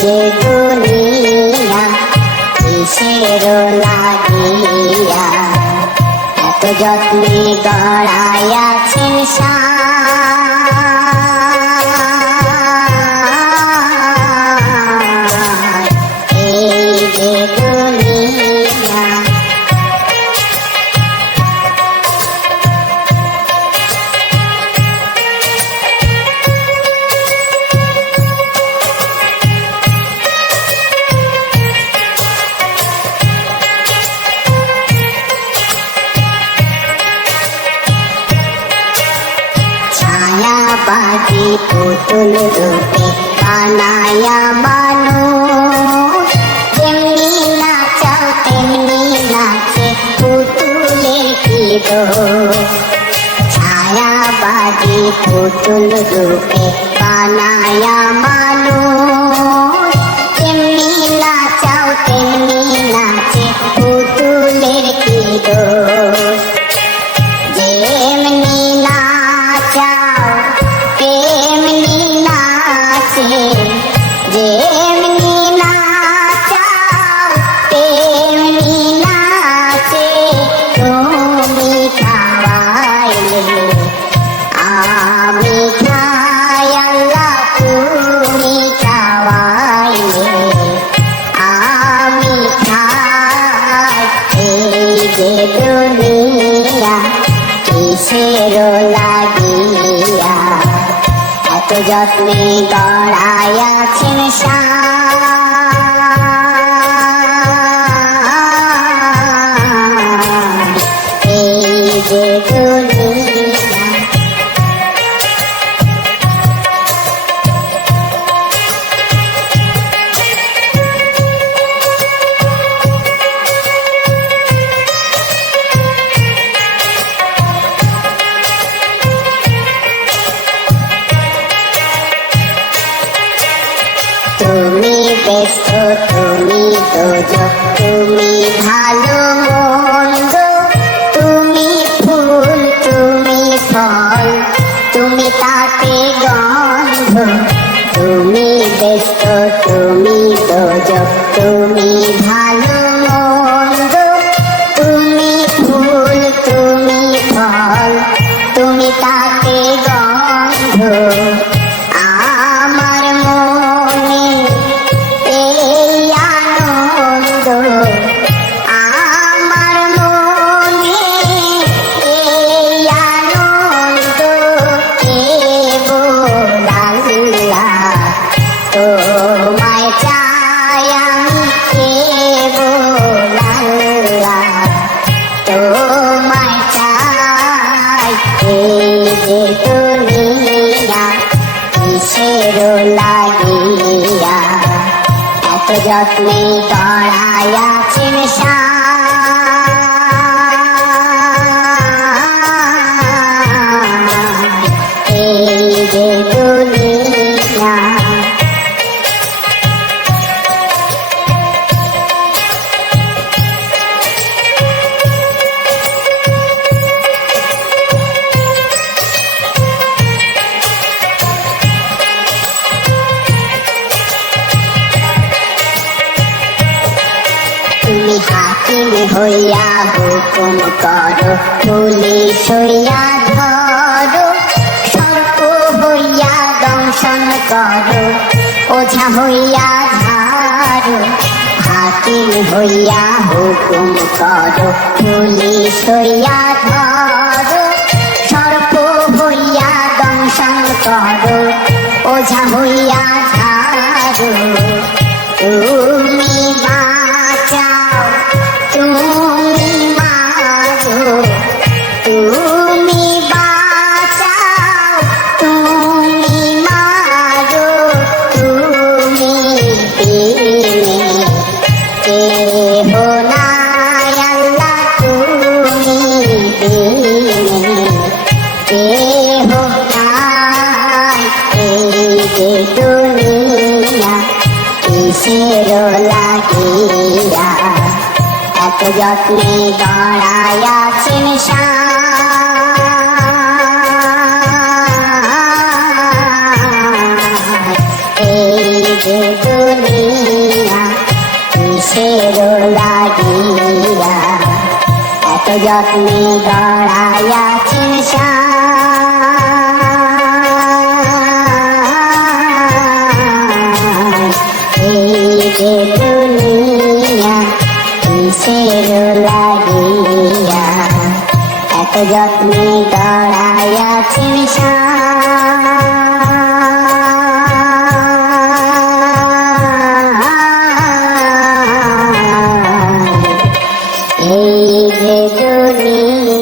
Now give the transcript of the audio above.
যে দুনিয়া কিসের লাগিয়া এত যত্নে গড়াইয়াছেন এই যে দুনিয়া। ছায়াবাদী পুতুল রূপে বানায়া মানুষ যেমনি নাচাও তেমনি নাচে পুতুলের কি দোষ। ছায়াবাদী পুতুল রূপে বানায়া মানুষ যেমনি নাচাও তেমনি নাচে পুতুলের কি দোষ। যেমনি নাচাও তেমনি নাচে, যেমনি নাচাও তেমনি নাচে। তুমি খাওয়াইলে আমি খাই আল্লাহ, তুমি খাওয়াইলে আমি খাই। এই যে দুনিয়া কিসের লাগিয়া এত যত্নে গড়াইয়াছেন এই যে দুনিয়া। তুমি ব্যস্ত, তুমি দোজক, তুমি ভালো মন্দ, তুমি ফুল, তুমি ফল, তুমি তাতে গন্ধ। তুমি ব্যস্ত, তুমি দোজক, তুমি ভালো মন্দ, তুমি ফুল, তুমি ফল, তুমি তাতে গন্ধ। আমার মনে এই আনন্দ, আমার মনে এই আনন্দ। কেবল আল্লাহ তোমায় চাই আমি, কেবল আল্লাহ তোমায় চাই। এই যে দুনিয়া কিসের লাগিয়া এত যত্নে গড়াইয়াছেন এই যে দুনিয়া। তুমি হাকিম হইয়া হুকুম করো, পুলিশ হইয়া ধরো, সর্প হইয়া দংশন করো, ওঝা হইয়া ধারো। হাকিম হইয়া হুকুম করো, পুলিশ হইয়া ধরো, সর্প হইয়া দংশন করো, ওঝা হইয়া ধারো। তুমি বাঁচাও, তুমি মারো, তুমি বাঁচাও, তুমি মারো। তুমি বিনে কেহ নাই আল্লাহ, তুমি বিনে কেহ নাই। এই যে দুনিয়া কিসের লাগিয়া এত যত্নে গড়াইয়াছেন এই যে দুনিয়া। যত্নে গড়াইয়াছেন এই যে দুনিয়া কিসের লাগিয়া এত যত্নে গড়াইয়াছেন এই যে দুনিয়া